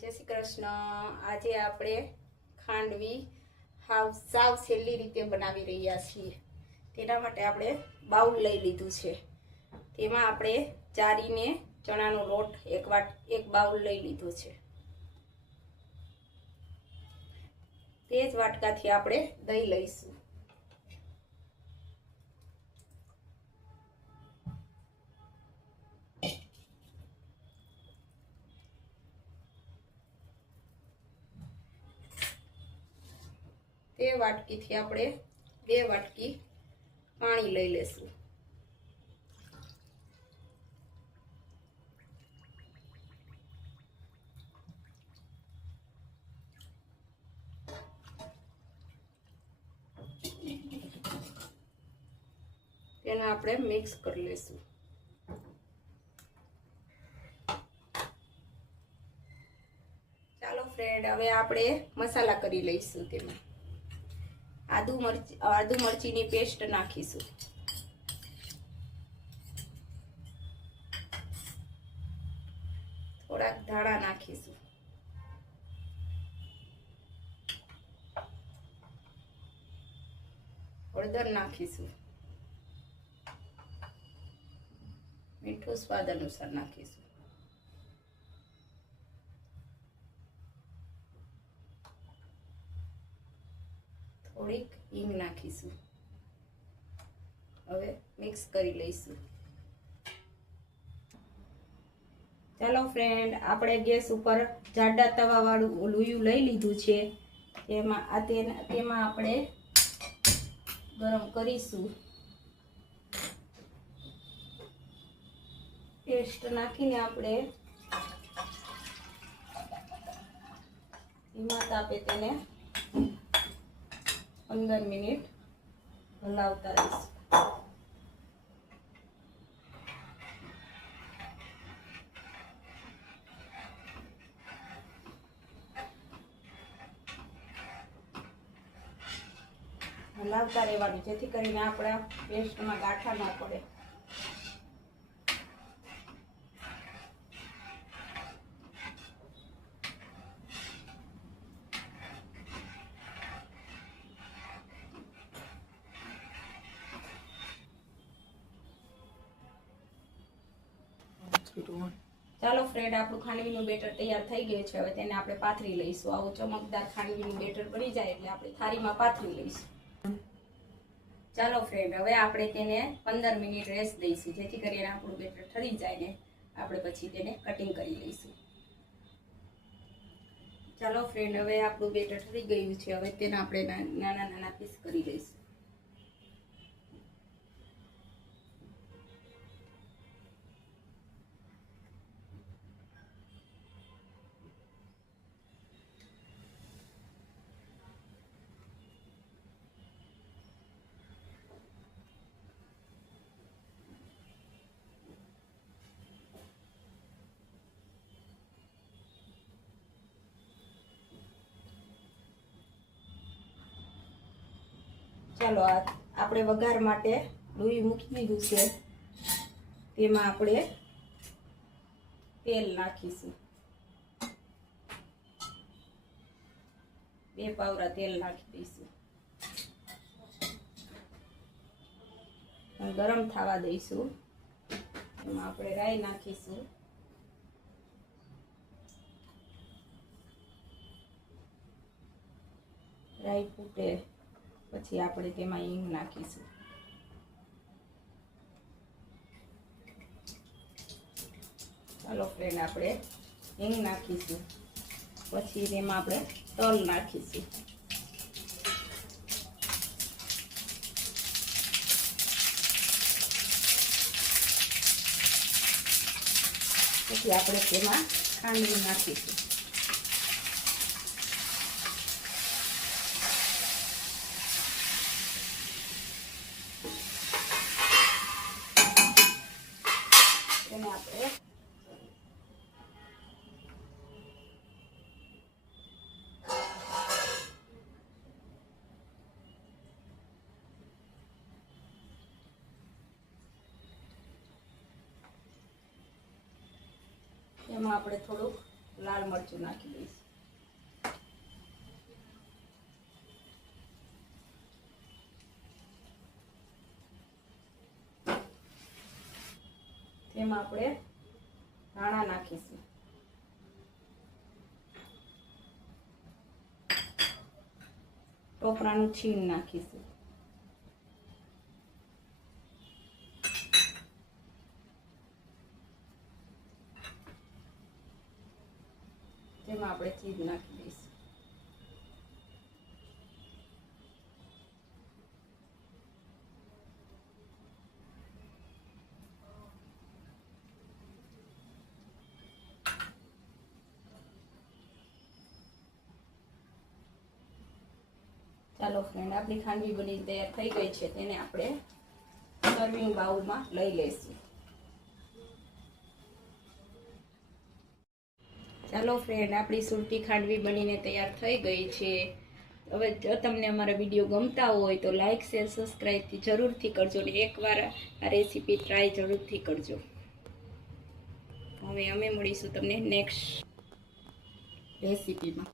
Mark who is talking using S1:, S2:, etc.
S1: જય શ્રી કૃષ્ણ. આજે આપણે ખાંડવી હાવ સાવ સહેલી રીતે બનાવી રહ્યા છીએ. તેના માટે આપણે બાઉલ લઈ લીધું છે. તેમાં આપણે ચારીને ચણાનો લોટ એક વાટ, એક બાઉલ લઈ લીધો છે. તે જ વાટકાથી આપણે દહીં લઈશું. તે વાટકીથી આપણે બે વાટકી પાણી લઈ લેશું. તેને આપણે મિક્સ કરી લેશું. ચાલો ફ્રેન્ડ હવે આપણે મસાલા કરી લઈશું તેમાં. આદુ મરચી આદુ મરચીની પેસ્ટ નાખીશું. થોડાક ધાણા નાખીશું. હળદર નાખીશું. મીઠું સ્વાદ અનુસાર નાખીશું. થોડીક હિંગ નાખીશું. હવે મિક્સ કરી લઈશું. ચાલો ફ્રેન્ડ આપણે ગેસ ઉપર જાડા તવાવાળું લુયું લઈ લીધું છે. તેમાં આ તેમાં આપણે ગરમ કરીશું. પેસ્ટ નાખીને આપણે ધીમા તાપે તેને પંદર મિનિટ હલાવતા રહીશ. હલાવતા રહેવાનું જેથી કરીને આપણા પેસ્ટમાં ગાંઠા ના પડે. ચાલો ફ્રેન્ડ આપણું ખાંડવીનું બેટર તૈયાર થઈ ગયું છે. હવે તેને આપણે પાથરી લઈશું. આવું ચમકદાર ખાંડવીનું બેટર બની જાય એટલે આપણે થાળીમાં પાથરી લઈશું. ચાલો ફ્રેન્ડ હવે આપણે તેને પંદર મિનિટ રેસ્ટ દઈશું. જેથી કરીને આપણું બેટર ઠરી જાય ને આપણે પછી તેને કટિંગ કરી લઈશું. ચાલો ફ્રેન્ડ હવે આપણું બેટર ઠરી ગયું છે. હવે તેને આપણે નાના નાના પીસ કરી લઈશું. ચાલો આપણે વઘાર માટે લોહી મૂકી દીધું છે. તેમાં આપણે તેલ નાખીશું. બે પાવરા તેલ નાખી દઈશું. ગરમ થવા દઈશું. એમાં આપણે રાઈ નાખીશું. રાઈ ફૂટે. પછી આપણે તેમાં હિંગ નાખીશું. ચાલો ફ્રેન્ડ આપણે હિંગ નાખીશું. પછી તેમાં આપણે તલ નાખીશું. પછી આપણે તેમાં ખાંડવી નાખીશું. એમાં આપણે થોડુંક લાલ મરચું નાખી દઈશું. તેમાં આપણે ધાણા નાખીશું. ટોપરાનું છીણ નાખીશું. તેમાં આપણે ચીજ નાખી દઈશું. ચાલો ફ્રેન્ડ આપણી ખાંડવી બની તૈયાર થઈ ગઈ છે, તેને આપણે સર્વિંગ બાઉલમાં લઈ લઈશું. ચાલો ફ્રેન્ડ આપણી સુરતી ખાંડવી બનીને તૈયાર થઈ ગઈ છે. હવે જો તમને અમારા વીડિયો ગમતા હોય તો લાઇક શેર સબસ્ક્રાઈબથી જરૂરથી કરજો અને એકવાર આ રેસીપી ટ્રાય જરૂરથી કરજો. હવે અમે મળીશું તમને નેક્સ્ટ રેસીપીમાં